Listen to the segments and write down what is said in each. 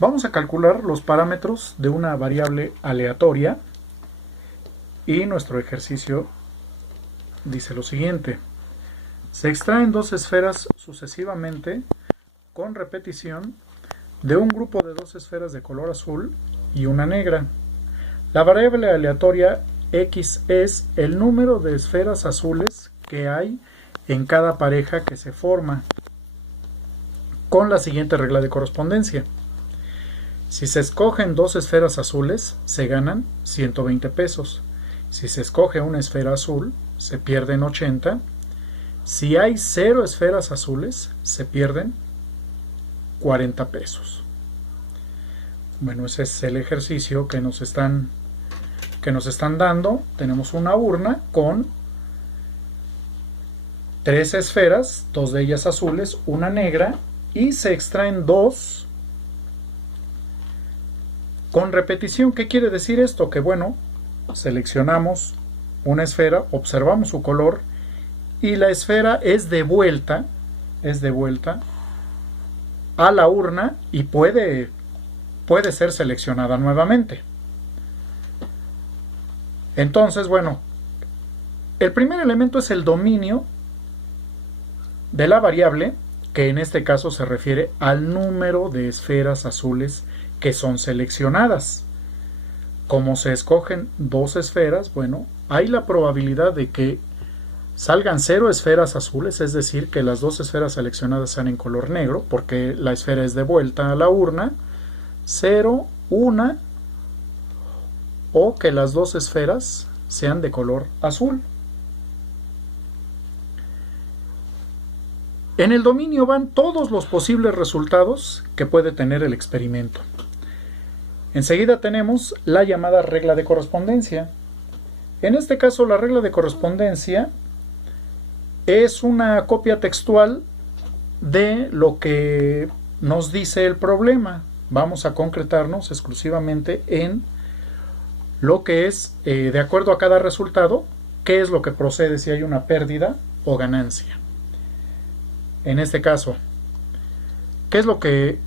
Vamos a calcular los parámetros de una variable aleatoria y nuestro ejercicio dice lo siguiente. Se extraen dos esferas sucesivamente con repetición de un grupo de dos esferas de color azul y una negra. La variable aleatoria X es el número de esferas azules que hay en cada pareja que se forma, con la siguiente regla de correspondencia. Si se escogen dos esferas azules, se ganan 120 pesos. Si se escoge una esfera azul, se pierden 80. Si hay 0 esferas azules, se pierden 40 pesos. Bueno, ese es el ejercicio que nos están dando. Tenemos una urna con 3 esferas, 2 de ellas azules, una negra, y se extraen 2 con repetición. ¿Qué quiere decir esto? Que bueno, seleccionamos una esfera, observamos su color y la esfera es devuelta a la urna y puede ser seleccionada nuevamente. Entonces, bueno, el primer elemento es el dominio de la variable, que en este caso se refiere al número de esferas azules que son seleccionadas. Como se escogen dos esferas, bueno, hay la probabilidad de que salgan 0 esferas azules, es decir, que las dos esferas seleccionadas sean en color negro, porque la esfera es devuelta a la urna, 0, 1, o que las dos esferas sean de color azul. En el dominio van todos los posibles resultados que puede tener el experimento. Enseguida tenemos la llamada regla de correspondencia. En este caso, la regla de correspondencia es una copia textual de lo que nos dice el problema. Vamos a concretarnos exclusivamente en lo que es, de acuerdo a cada resultado, qué es lo que procede si hay una pérdida o ganancia. En este caso, ¿qué es lo que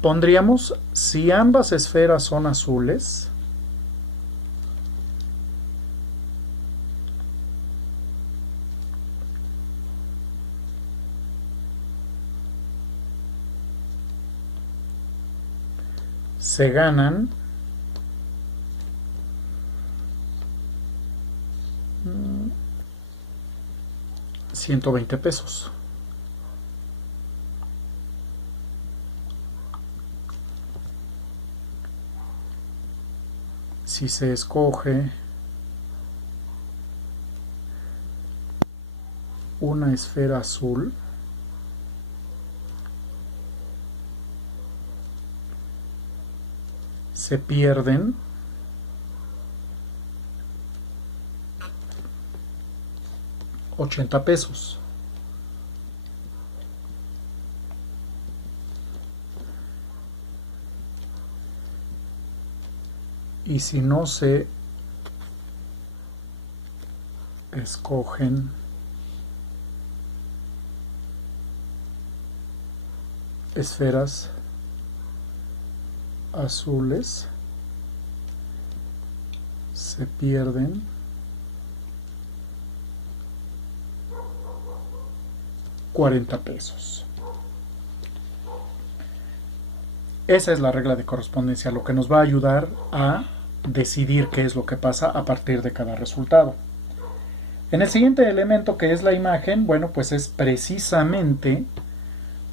pondríamos si ambas esferas son azules? Se ganan 120 pesos. Si se escoge una esfera azul, se pierden 80 pesos. Y si no se escogen esferas azules, se pierden 40 pesos. Esa es la regla de correspondencia, lo que nos va a ayudar a decidir qué es lo que pasa a partir de cada resultado. En el siguiente elemento, que es la imagen, bueno, pues es precisamente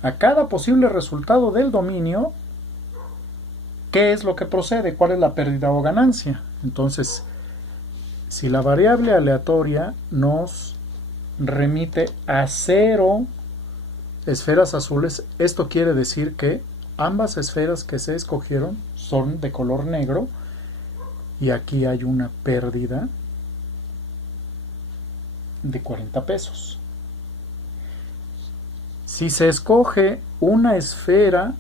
a cada posible resultado del dominio, qué es lo que procede, cuál es la pérdida o ganancia. Entonces, si la variable aleatoria nos remite a 0 esferas azules, esto quiere decir que ambas esferas que se escogieron son de color negro y aquí hay una pérdida de 40 pesos. Si se escoge una esfera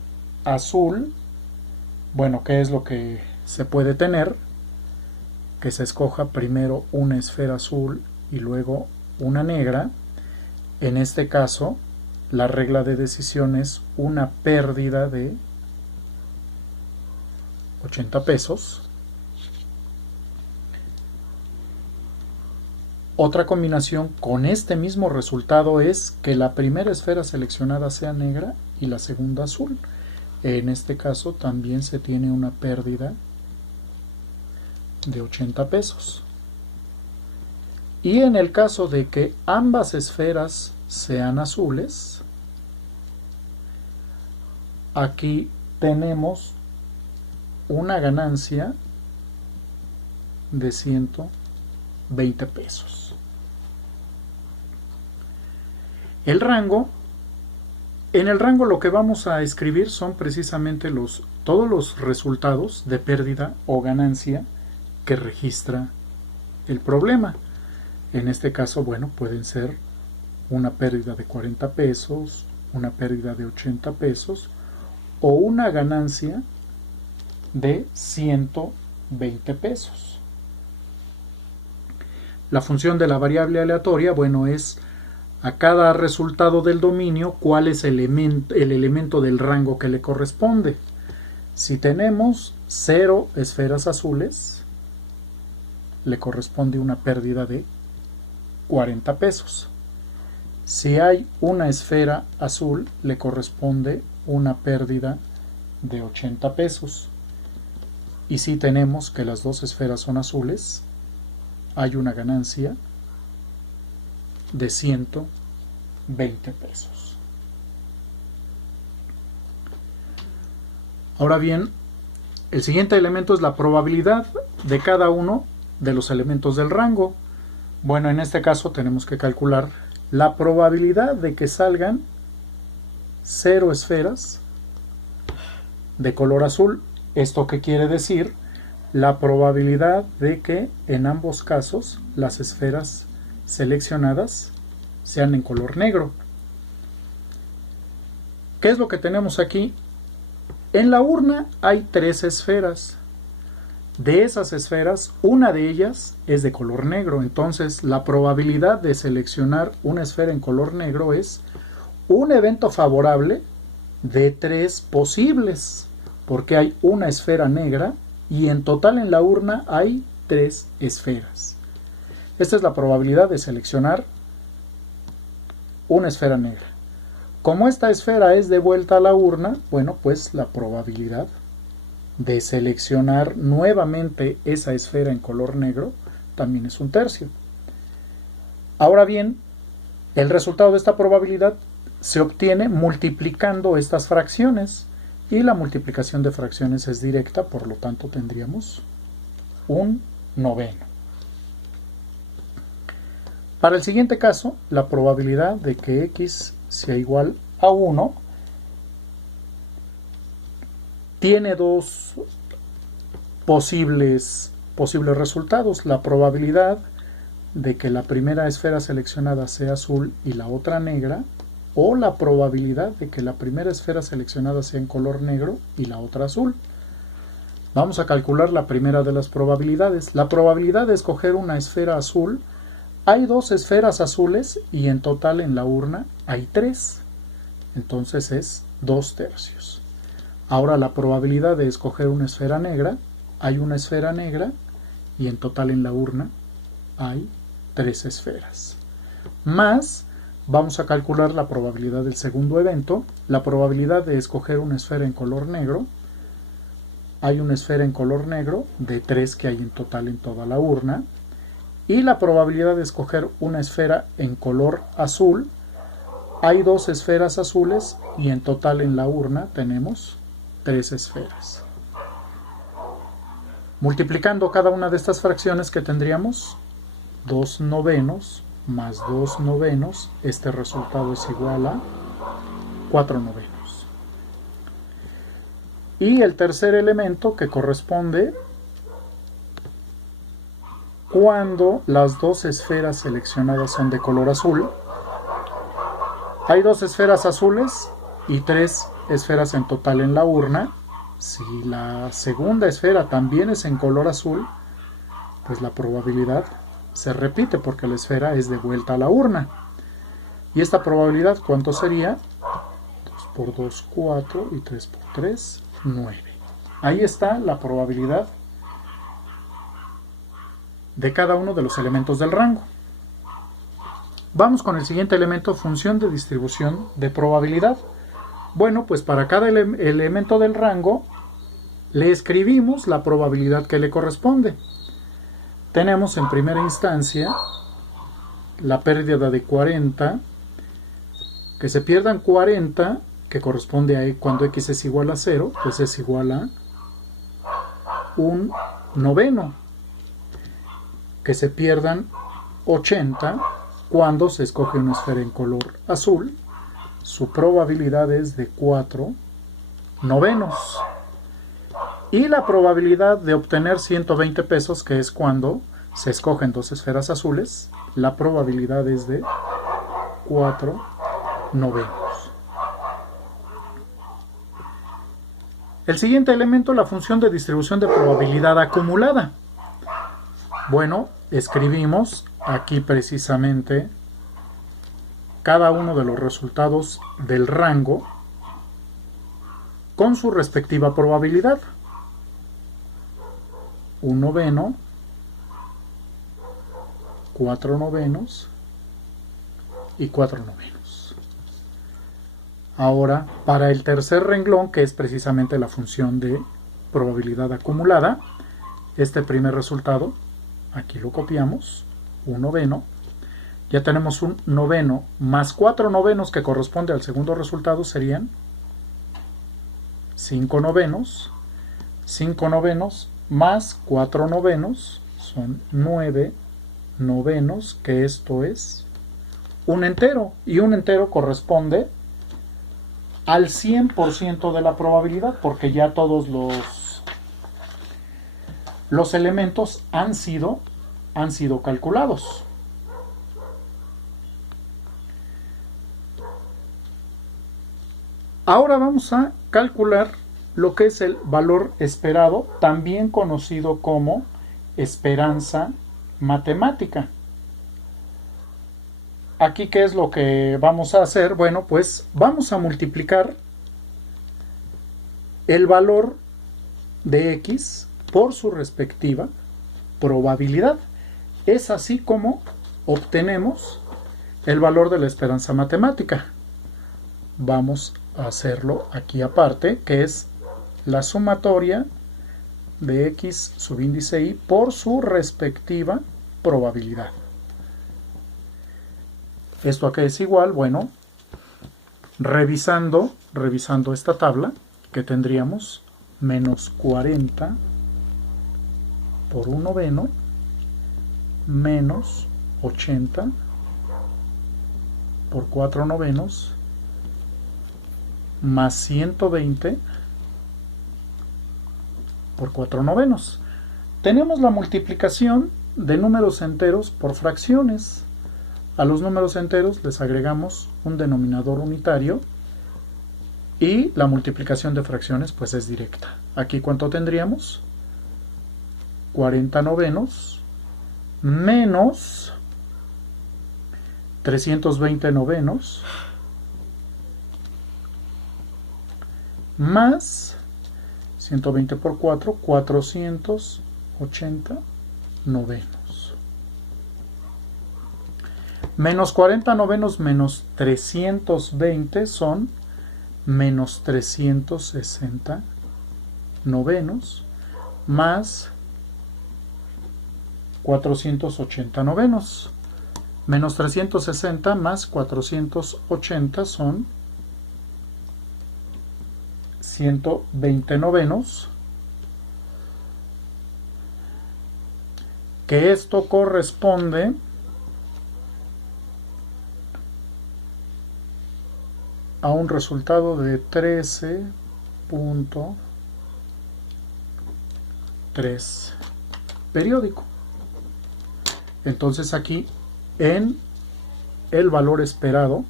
azul, bueno, ¿qué es lo que se puede tener? Que se escoja primero una esfera azul y luego una negra. En este caso, la regla de decisión es una pérdida de 80 pesos. Otra combinación con este mismo resultado es que la primera esfera seleccionada sea negra y la segunda azul. En este caso también se tiene una pérdida de 80 pesos. Y en el caso de que ambas esferas sean azules, aquí tenemos una ganancia de 120 pesos. El rango, en el rango lo que vamos a escribir son precisamente todos los resultados de pérdida o ganancia que registra el problema. En este caso, bueno, pueden ser una pérdida de 40 pesos, una pérdida de 80 pesos o una ganancia de 120 pesos. La función de la variable aleatoria, bueno, es a cada resultado del dominio cuál es el elemento del rango que le corresponde. Si tenemos 0 esferas azules, le corresponde una pérdida de 40 pesos. Si hay una esfera azul, le corresponde una pérdida de 80 pesos. Y si tenemos que las dos esferas son azules, hay una ganancia de 120 pesos. Ahora bien, el siguiente elemento es la probabilidad de cada uno de los elementos del rango. Bueno, en este caso tenemos que calcular la probabilidad de que salgan 0 esferas de color azul. ¿Esto qué quiere decir? La probabilidad de que en ambos casos las esferas seleccionadas sean en color negro. ¿Qué es lo que tenemos aquí? En la urna hay 3 esferas. De esas esferas, una de ellas es de color negro. Entonces, la probabilidad de seleccionar una esfera en color negro es un evento favorable de 3 posibles, porque hay una esfera negra y en total en la urna hay 3 esferas. Esta es la probabilidad de seleccionar una esfera negra. Como esta esfera es de vuelta a la urna, bueno, pues la probabilidad de seleccionar nuevamente esa esfera en color negro también es 1/3. Ahora bien, el resultado de esta probabilidad se obtiene multiplicando estas fracciones y la multiplicación de fracciones es directa, por lo tanto tendríamos 1/9. Para el siguiente caso, la probabilidad de que x sea igual a 1 tiene dos posibles resultados. La probabilidad de que la primera esfera seleccionada sea azul y la otra negra, o la probabilidad de que la primera esfera seleccionada sea en color negro y la otra azul. Vamos a calcular la primera de las probabilidades. La probabilidad de escoger una esfera azul, hay 2 esferas azules y en total en la urna hay 3. Entonces es 2/3. Ahora la probabilidad de escoger una esfera negra, hay una esfera negra y en total en la urna hay 3 esferas. Más, vamos a calcular la probabilidad del segundo evento, la probabilidad de escoger una esfera en color negro. Hay una esfera en color negro de 3 que hay en total en toda la urna. Y la probabilidad de escoger una esfera en color azul, hay 2 esferas azules y en total en la urna tenemos 3 esferas. Multiplicando cada una de estas fracciones que tendríamos, 2/9 más 2/9, este resultado es igual a 4/9. Y el tercer elemento que corresponde cuando las 2 esferas seleccionadas son de color azul. Hay 2 esferas azules y 3 esferas en total en la urna. Si la segunda esfera también es en color azul, pues la probabilidad se repite porque la esfera es de vuelta a la urna. Y esta probabilidad, ¿cuánto sería? 2 por 2, 4 y 3 por 3, 9. Ahí está la probabilidad de cada uno de los elementos del rango. Vamos con el siguiente elemento, función de distribución de probabilidad. Bueno, pues para cada elemento del rango le escribimos la probabilidad que le corresponde. Tenemos en primera instancia la pérdida de 40, que se pierdan 40, que corresponde a cuando x es igual a 0, pues es igual a un noveno. Que se pierdan 80 cuando se escoge una esfera en color azul, su probabilidad es de 4 novenos. Y la probabilidad de obtener 120 pesos, que es cuando se escogen dos esferas azules, la probabilidad es de 4 novenos. El siguiente elemento, la función de distribución de probabilidad acumulada. Bueno, escribimos aquí precisamente cada uno de los resultados del rango con su respectiva probabilidad. Un noveno, 4 novenos y 4 novenos. Ahora, para el tercer renglón, que es precisamente la función de probabilidad acumulada, este primer resultado, aquí lo copiamos, un noveno. Ya tenemos un noveno más 4 novenos, que corresponde al segundo resultado, serían 5 novenos. 5 novenos más 4 novenos son 9 novenos, que esto es un entero. Y un entero corresponde al 100% de la probabilidad, porque ya todos los elementos han sido calculados. Ahora vamos a calcular lo que es el valor esperado, también conocido como esperanza matemática. Aquí, ¿qué es lo que vamos a hacer? Bueno, pues vamos a multiplicar el valor de x por su respectiva probabilidad. Es así como obtenemos el valor de la esperanza matemática. Vamos a hacerlo aquí aparte, que es la sumatoria de x subíndice y por su respectiva probabilidad. ¿Esto a qué es igual? Bueno, revisando esta tabla, que tendríamos menos 40 por un noveno menos 80 por 4 novenos más 120 por 4 novenos. Tenemos la multiplicación de números enteros por fracciones. A los números enteros les agregamos un denominador unitario y la multiplicación de fracciones pues es directa. Aquí, ¿cuánto tendríamos? 40 novenos menos 320 novenos más 120 por 4, 480 novenos. Menos 40 novenos menos 320 son menos 360 novenos más 480 novenos. Menos 360 más 480 son 120 novenos, que esto corresponde a un resultado de 13.3 periódico. Entonces aquí en el valor esperado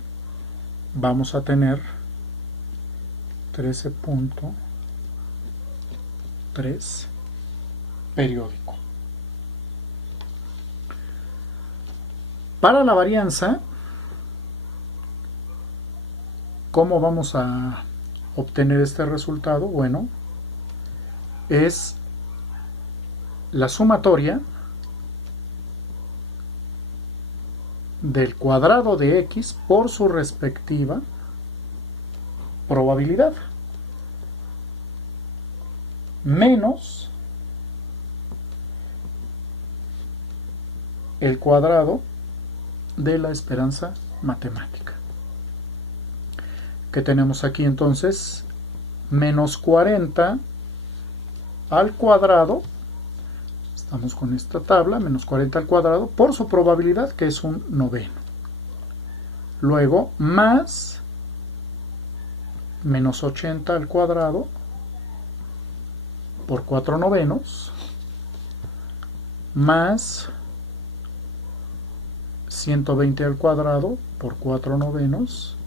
vamos a tener 13.3 periódico. Para la varianza, ¿cómo vamos a obtener este resultado? Bueno, es la sumatoria del cuadrado de x por su respectiva probabilidad, menos el cuadrado de la esperanza matemática. ¿Qué tenemos aquí entonces? Menos 40 al cuadrado, estamos con esta tabla, menos 40 al cuadrado por su probabilidad, que es un noveno. Luego, más menos 80 al cuadrado por 4 novenos, más 120 al cuadrado por 4 novenos,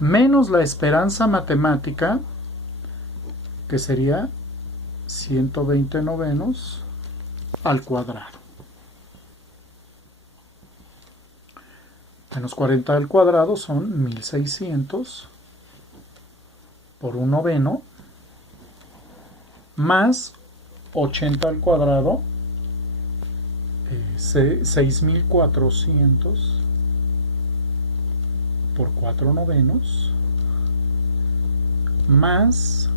menos la esperanza matemática, que sería 120 novenos al cuadrado. Menos 40 al cuadrado son 1600 por un noveno, más 80 al cuadrado, 6400 por 4 novenos, más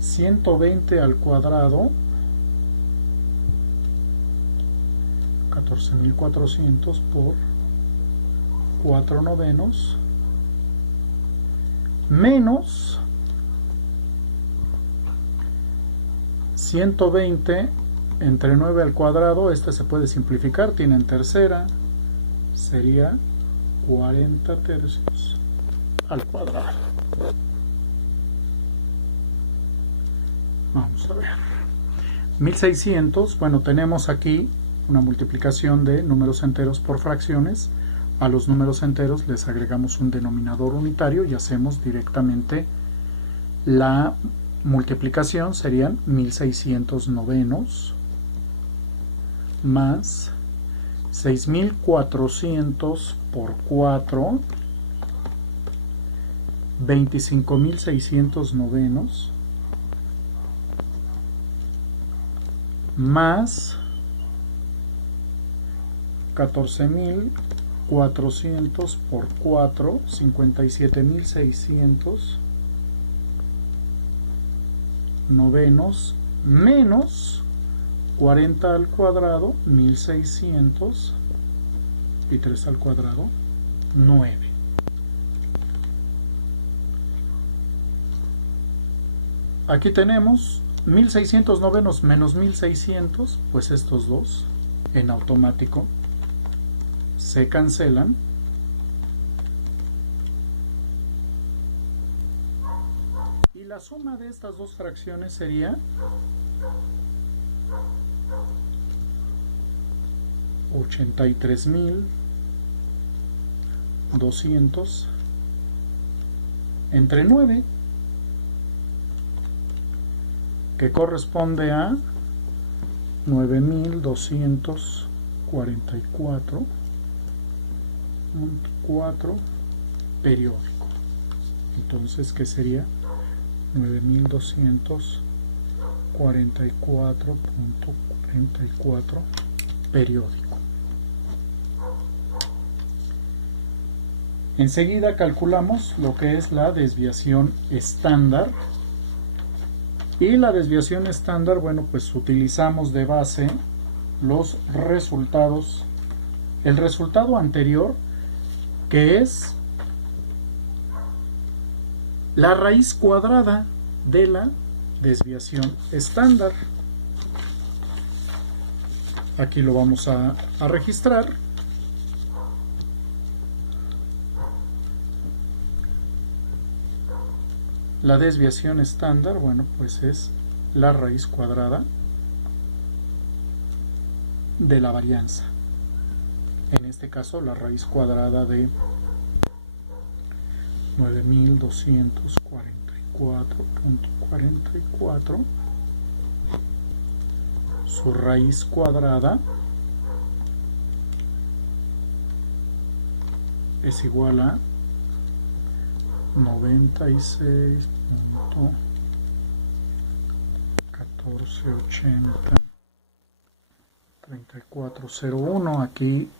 120 al cuadrado, 14400 por 4 novenos, menos 120 entre 9 al cuadrado, este se puede simplificar, tiene en tercera, sería 40 tercios al cuadrado. Vamos a ver. 1600, bueno, tenemos aquí una multiplicación de números enteros por fracciones. A los números enteros les agregamos un denominador unitario y hacemos directamente la multiplicación. Serían 1600 novenos más 6400 por 4, 25600 novenos, más 14400 por 4, 57600 novenos, menos 40 al cuadrado, 1600, y 3 al cuadrado, 9. Aquí tenemos 1600 novenos menos 1600, pues estos dos en automático se cancelan. Y la suma de estas dos fracciones sería 83.200 entre 9, que corresponde a 9.244.4 periódico. Entonces, ¿qué sería? 9.244.44 periódico. Enseguida calculamos lo que es la desviación estándar. Y la desviación estándar, bueno, pues utilizamos de base los resultados, el resultado anterior, que es la raíz cuadrada de la desviación estándar. Aquí lo vamos a registrar. La desviación estándar, bueno, pues es la raíz cuadrada de la varianza. En este caso, la raíz cuadrada de 9.244.44, su raíz cuadrada es igual a 96.14. 1480 3401. Aquí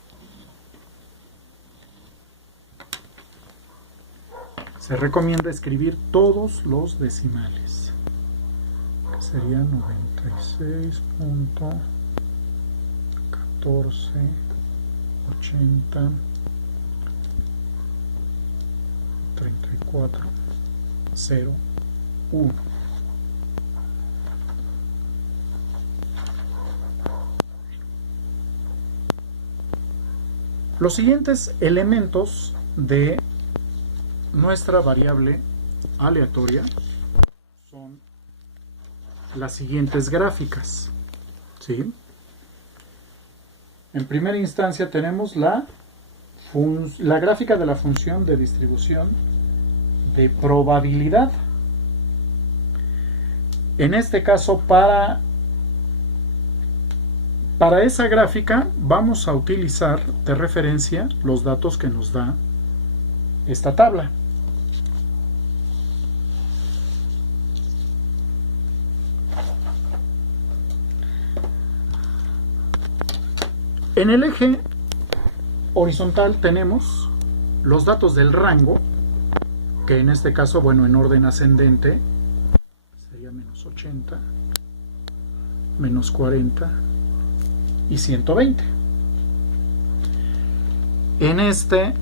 se recomienda escribir todos los decimales, que sería 96.1480 3401. Los siguientes elementos de nuestra variable aleatoria son las siguientes gráficas, ¿sí? En primera instancia tenemos la gráfica de la función de distribución de probabilidad. En este caso, para esa gráfica vamos a utilizar de referencia los datos que nos da esta tabla. En el eje horizontal tenemos los datos del rango, que en este caso, bueno, en orden ascendente sería menos 80, menos 40 y 120. En este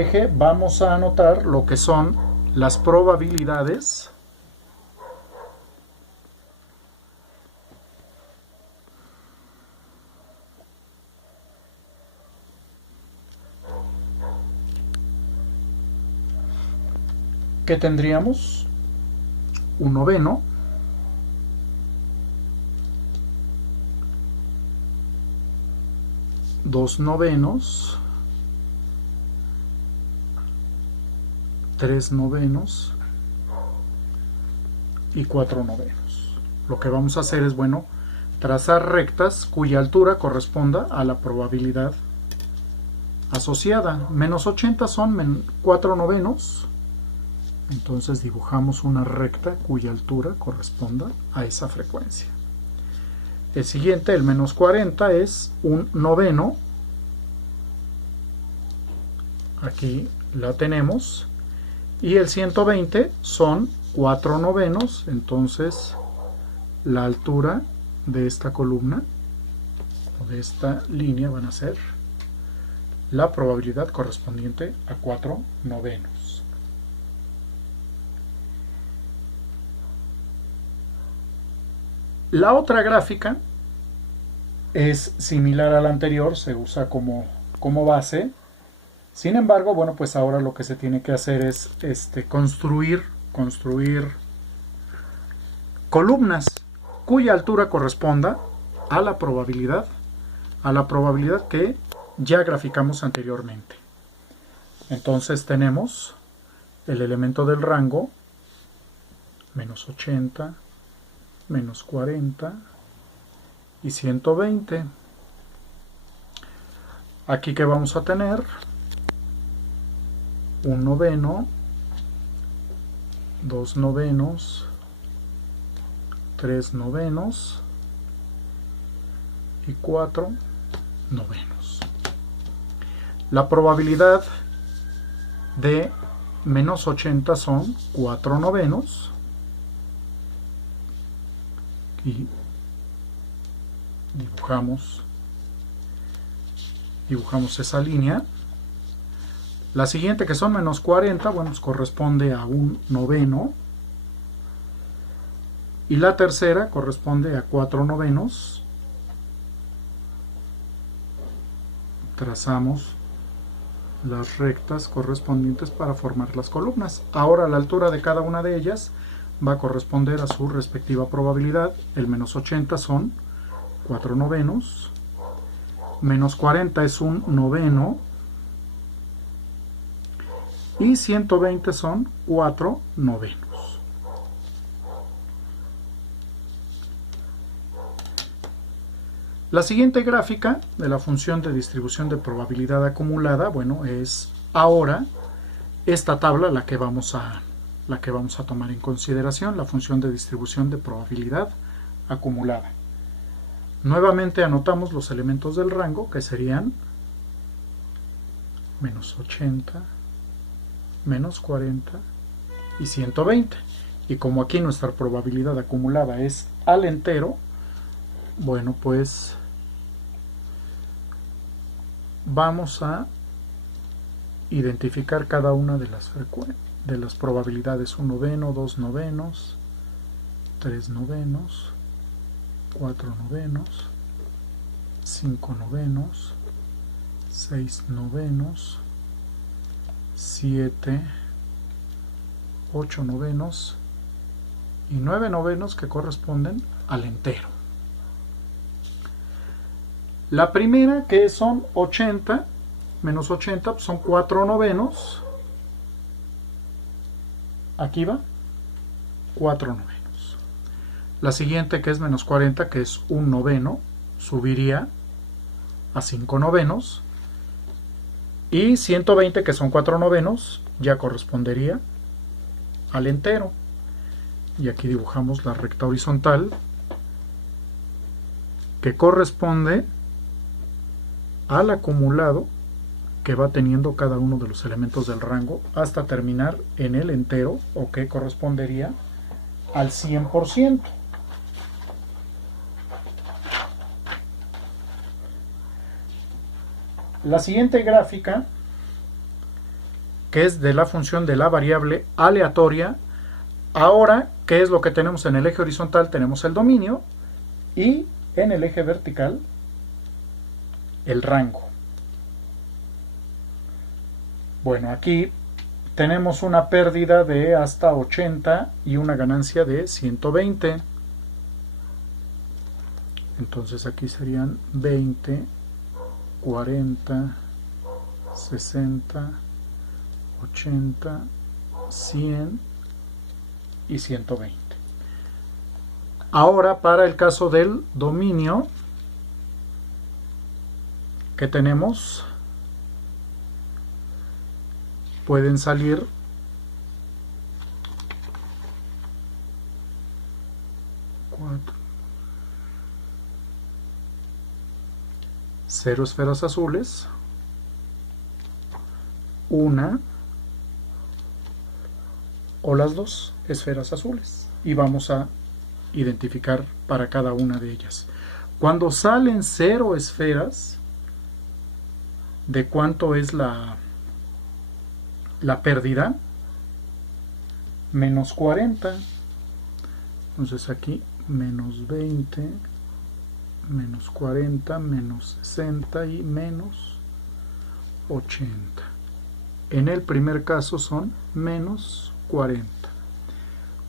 eje vamos a anotar lo que son las probabilidades que tendríamos: un noveno, dos novenos, tres novenos y cuatro novenos. Lo que vamos a hacer es, bueno, trazar rectas cuya altura corresponda a la probabilidad asociada. Menos 80 son 4 novenos. Entonces dibujamos una recta cuya altura corresponda a esa frecuencia. El siguiente, el menos 40, es un noveno. Aquí la tenemos. Y el 120 son 4 novenos. Entonces la altura de esta columna o de esta línea van a ser la probabilidad correspondiente a 4 novenos. La otra gráfica es similar a la anterior, se usa como base. Sin embargo, bueno, pues ahora lo que se tiene que hacer es construir columnas cuya altura corresponda a la probabilidad que ya graficamos anteriormente. Entonces tenemos el elemento del rango, menos 80, menos 40 y 120. Aquí que vamos a tener un noveno, dos novenos, tres novenos y cuatro novenos. La probabilidad de menos 80 son 4 novenos. Y dibujamos esa línea. La siguiente, que son menos 40, bueno, pues corresponde a un noveno. Y la tercera corresponde a 4 novenos. Trazamos las rectas correspondientes para formar las columnas. Ahora la altura de cada una de ellas va a corresponder a su respectiva probabilidad. El menos 80 son 4 novenos, menos 40 es un noveno y 120 son 4 novenos. La siguiente gráfica de la función de distribución de probabilidad acumulada, bueno, es ahora esta tabla la que vamos a tomar en consideración, la función de distribución de probabilidad acumulada. Nuevamente anotamos los elementos del rango, que serían menos 80, menos 40 y 120. Y como aquí nuestra probabilidad acumulada es al entero, bueno, pues vamos a identificar cada una de las probabilidades: 1 noveno, 2 novenos, 3 novenos, 4 novenos, 5 novenos, 6 novenos, 7, 8 novenos y 9 novenos, que corresponden al entero. La primera, que son 80, menos 80, pues son 4 novenos. Aquí va, 4 novenos. La siguiente, que es menos 40, que es un noveno, subiría a 5 novenos. Y 120, que son 4 novenos, ya correspondería al entero. Y aquí dibujamos la recta horizontal, que corresponde al acumulado que va teniendo cada uno de los elementos del rango hasta terminar en el entero, o que correspondería al 100%. La siguiente gráfica, que es de la función de la variable aleatoria, ahora, ¿qué es lo que tenemos en el eje horizontal? Tenemos el dominio, y en el eje vertical el rango. Bueno, aquí tenemos una pérdida de hasta 80 y una ganancia de 120. Entonces aquí serían 20, 40, 60, 80, 100 y 120. Ahora, para el caso del dominio, que tenemos, pueden salir 0 esferas azules, 1 o las 2 esferas azules, y vamos a identificar para cada una de ellas. Cuando salen 0 esferas, ¿de cuánto es la pérdida? Menos 40. Entonces aquí menos 20, menos 40, menos 60 y menos 80. En el primer caso son menos 40.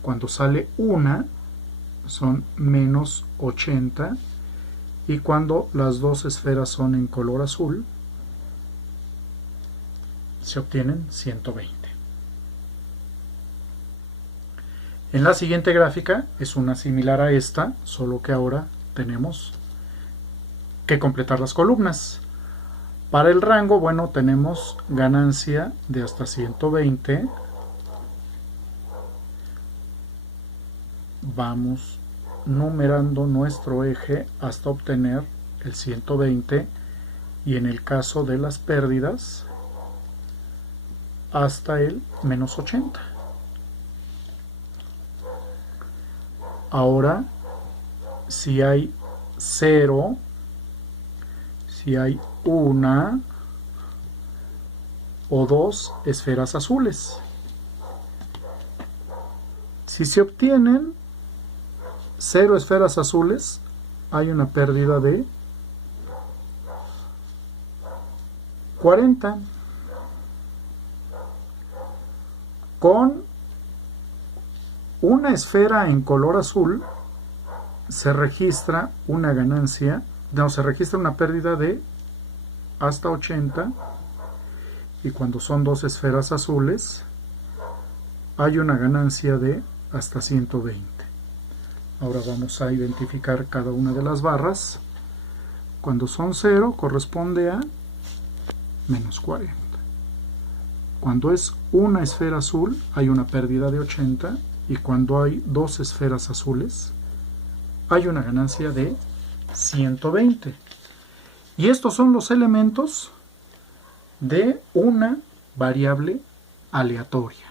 Cuando sale 1 son menos 80, y cuando las dos esferas son en color azul se obtienen 120. En la siguiente gráfica es una similar a esta, solo que ahora tenemos que completar las columnas. Para el rango, bueno, tenemos ganancia de hasta 120. Vamos numerando nuestro eje hasta obtener el 120, y en el caso de las pérdidas, hasta el menos 80. Ahora, si hay 0, si hay 1 o 2 esferas azules, si se obtienen 0 esferas azules, hay una pérdida de 40. Con una esfera en color azul se registra una ganancia, no, se registra una pérdida de hasta 80, y cuando son 2 esferas azules hay una ganancia de hasta 120. Ahora vamos a identificar cada una de las barras. Cuando son 0 corresponde a menos 40. Cuando es una esfera azul hay una pérdida de 80, y cuando hay 2 esferas azules hay una ganancia de 120. Y estos son los elementos de una variable aleatoria.